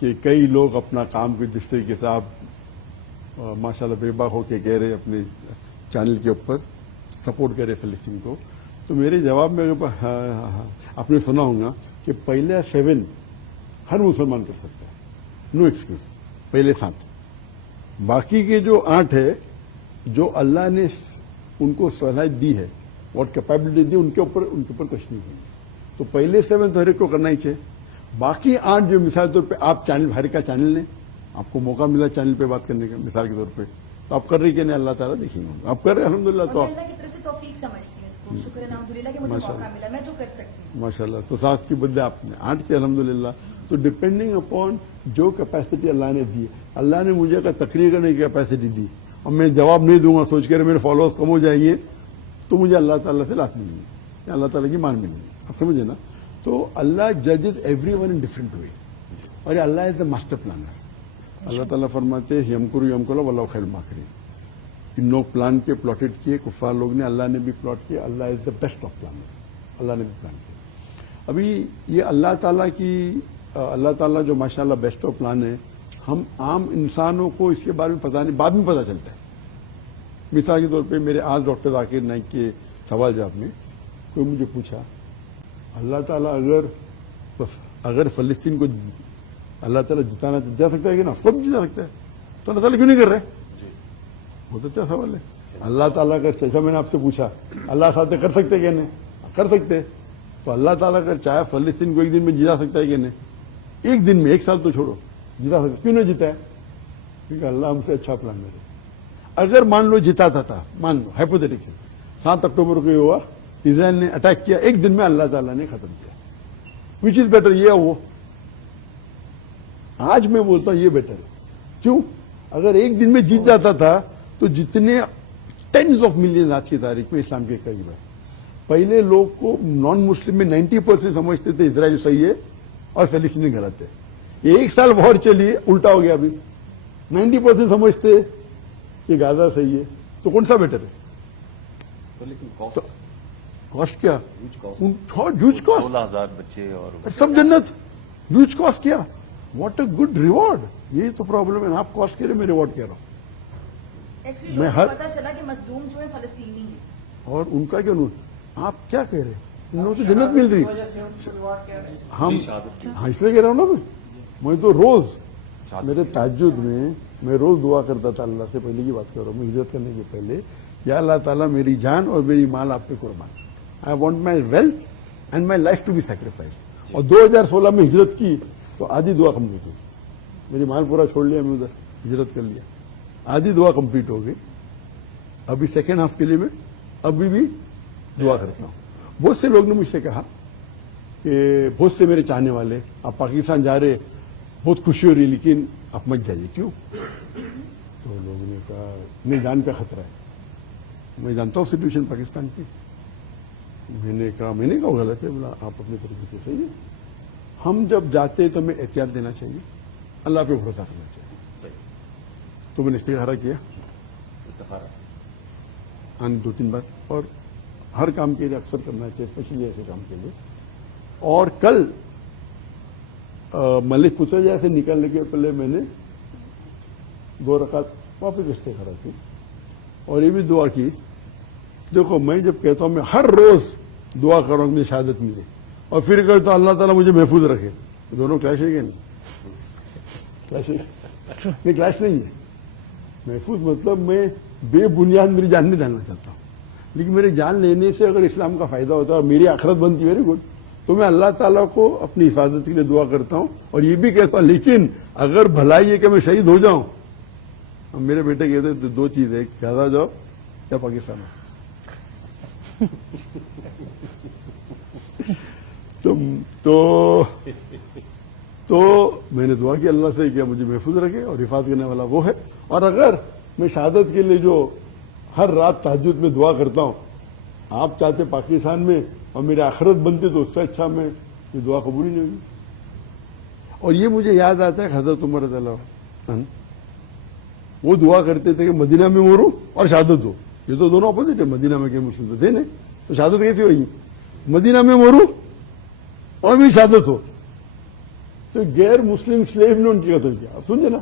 کہ کئی لوگ اپنا کام کو جس طریقے سے آپ ماشاءاللہ بے باک ہو کے کہہ رہے اپنے چینل کے اوپر سپورٹ کر رہے فلسطین کو، تو میرے جواب میں آپ نے سنا ہوگا کہ پہلے 7 ہر مسلمان کر سکتا ہے، نو ایکسکیوز، پہلے 7، باقی کے جو 8 ہے جو اللہ نے ان کو صلاحیت دی ہے اور کیپیبلٹی دی، ان کے اوپر کچھ نہیں ہے، تو پہلے 7 تو ہر ایک کو کرنا ہی چاہیے، باقی 8 جو مثال کے طور پہ آپ چینل ہر کا چینل لیں، آپ کو موقع ملا چینل پہ بات کرنے کا مثال کے طور پہ، تو آپ کر رہی کہ نہیں اللہ تعالیٰ دیکھیں گے آپ کر رہے الحمدللہ، تو اللہ کی طرف سے توفیق سمجھتی ہیں اس کو، شکر الحمدللہ کہ مجھے موقع ملا، میں جو کر سکتی ہوں ماشاءاللہ، تو 7 کے بدلے آپ نے 8 کے الحمدللہ، تو ڈپینڈنگ اپون جو کیپیسٹی اللہ نے دی، اللہ نے مجھے تقریر کرنے کی کیپیسٹی دی اور میں جواب نہیں دوں گا سوچ کر میرے فالوورز کم ہو جائیں گے تو مجھے اللہ تعالیٰ سے لازمی نہیں ہے، اللہ تعالیٰ کی مان میں نہیں ہے، آپ سمجھے نا، تو اللہ ججز ایوری ون ان ڈفرینٹ وے، اور اللہ از دا ماسٹر پلانر، اللہ تعالیٰ فرماتے ہیں یمکر یمکر واللہ خیر الماکرین، ان لوگ پلان کے پلاٹڈ کیے کفار لوگ نے، اللہ نے بھی پلاٹ کیا، اللہ از دا بیسٹ آف پلانر، اللہ نے بھی پلان کیا۔ ابھی یہ اللہ تعالیٰ جو ماشاءاللہ بیسٹ آف پلان ہے، ہم عام انسانوں کو اس کے بارے میں پتہ نہیں، بعد میں پتہ چلتا ہے۔ مثال کے طور پہ میرے آج ڈاکٹر ذاکر نائک کے سوال جواب میں کوئی مجھے پوچھا اللہ تعالیٰ اگر فلسطین کو اللہ تعالیٰ جتانا جا سکتا ہے کہ نا، اس کو بھی جتا سکتا ہے، تو اللہ تعالیٰ کیوں نہیں کر رہے؟ بہت اچھا سوال ہے۔ اللہ تعالیٰ کا جیسا میں نے آپ سے پوچھا اللہ ساتھ کر سکتے کہ نہیں، کر سکتے، تو اللہ تعالیٰ اگر چاہے فلسطین کو ایک دن میں جتا سکتا ہے کہ نہیں، ایک دن میں، 1 سال تو چھوڑو، جتا سکتا، کیوں نہیں جتا ہے؟ کیونکہ اللہ ہم سے اچھا پلان ہے۔ اگر مان لو جتاتا تھا، مان لو ہائپوتھیٹیکل 7 اکتوبر کو یہ ہوا، اسرائیل نے اٹیک کیا، ایک دن میں اللہ تعالیٰ نے ختم کیا، وچ از بیٹر، یہ وہ آج میں بولتا ہوں یہ بیٹر ہے۔ کیوں؟ اگر ایک دن میں جیت جاتا تھا تو جتنے 10s آف ملینز آج کی تاریخ میں اسلام کے قریب ہے۔ پہلے لوگ کو نان مسلم میں 90% سمجھتے تھے اسرائیل صحیح ہے اور فلسطین غلط ہے، یہ 1 سال وار چلی، الٹا ہو گیا، ابھی 90% سمجھتے کہ غزہ صحیح ہے، تو کون سا بیٹر ہے؟ کاسٹ کیا؟ ہیوج کاسٹ، 16,000 بچے اور سب جنت، ہیوج کاسٹ کیا، واٹ اے گڈ ریوارڈ، یہی تو پرابلم ہے، آپ کاسٹ کہہ رہے میں ریوارڈ کہہ رہا ہوں۔ ایکچولی لوگوں کو پتا چلا کہ مظلوم جو ہے فلسطینی ہے، اور ان کا کیا آپ کیا کہہ رہے ہیں، انہوں تو جنت مل رہی، ہم اس لیے کہہ رہا ہوں نا، میں تو روز میرے تہجد میں روز دعا کرتا تھا اللہ سے، پہلے کی بات کر رہا ہوں میں، ہجرت کرنے کے پہلے، یا اللہ تعالیٰ میری جان اور میری مال آپ پہ قربان، I want my wealth and my life to be sacrifice, اور 2016 میں ہجرت کی تو آدھی دعا کمپلیٹ ہوئی، میری مال پورا چھوڑ لیا میں، ادھر ہجرت کر لیا، آدھی دعا کمپلیٹ ہو گئی، ابھی سیکنڈ ہاف کے لیے میں ابھی بھی دعا کرتا ہوں۔ بہت سے لوگ نے مجھ سے کہا کہ بہت سے میرے چاہنے والے آپ پاکستان جا رہے، بہت خوشی ہو رہی، لیکن آپ مت جائیے، کیوں؟ تو لوگوں نے کہا میری جان کا خطرہ ہے، میں جانتا ہوں سچویشن پاکستان کی، میں نے کہا غلط ہے، بولا آپ اپنے طریقے سے صحیح ہے، ہم جب جاتے تو ہمیں احتیاط دینا چاہیے، اللہ پہ بھروسہ کرنا چاہیے، تو میں نے استخارہ کیا، آنے 2-3 بار، اور ہر کام کے لیے اکثر کرنا چاہیے، اسپیشلی ایسے کام کے لیے۔ اور کل ملک پترجا سے نکلنے کے پہلے میں نے 2 رکعت واپس استخارہ کی، اور یہ بھی دعا کی، دیکھو میں جب کہتا ہوں میں ہر روز دعا کر رہا ہوں مجھے شہادت ملے، اور پھر کہتا ہوں اللہ تعالیٰ مجھے محفوظ رکھے، دونوں کلیش ہے کہ نہیں؟ کلیش نہیں ہے، محفوظ مطلب میں بے بنیاد میری جان نہیں ڈالنا چاہتا ہوں، لیکن میری جان لینے سے اگر اسلام کا فائدہ ہوتا ہے اور میری آخرت بنتی ہے، ویری گڈ، تو میں اللہ تعالیٰ کو اپنی حفاظت کے لیے دعا کرتا ہوں، اور یہ بھی کہتا ہوں لیکن اگر بھلائی ہے کہ میں شہید ہو جاؤں، میرے بیٹے کہتے ہیں 2 چیزیں، ایک غزہ جاؤ یا پاکستان تو میں نے دعا کی اللہ سے کہ مجھے محفوظ رکھے، اور حفاظت کرنے والا وہ ہے، اور اگر میں شہادت کے لیے جو ہر رات تہجد میں دعا کرتا ہوں، آپ چاہتے پاکستان میں اور میری آخرت بنتے تو اس سے اچھا میں یہ دعا قبول ہی نہیں ہوگی۔ اور یہ مجھے یاد آتا ہے حضرت عمر رضی اللہ عنہ، وہ دعا کرتے تھے کہ مدینہ میں مروں اور شہادت ہو، یہ تو دونوں اپوزٹ ہے، مدینہ میں کہ مسلم تو تھے نہیں، تو شہادت کیسی ہوئی؟ مدینہ میں مروں اور بھی شہادت ہو، تو غیر مسلم سلیو نے ان کی قتل کیا. آپ سمجھے نا,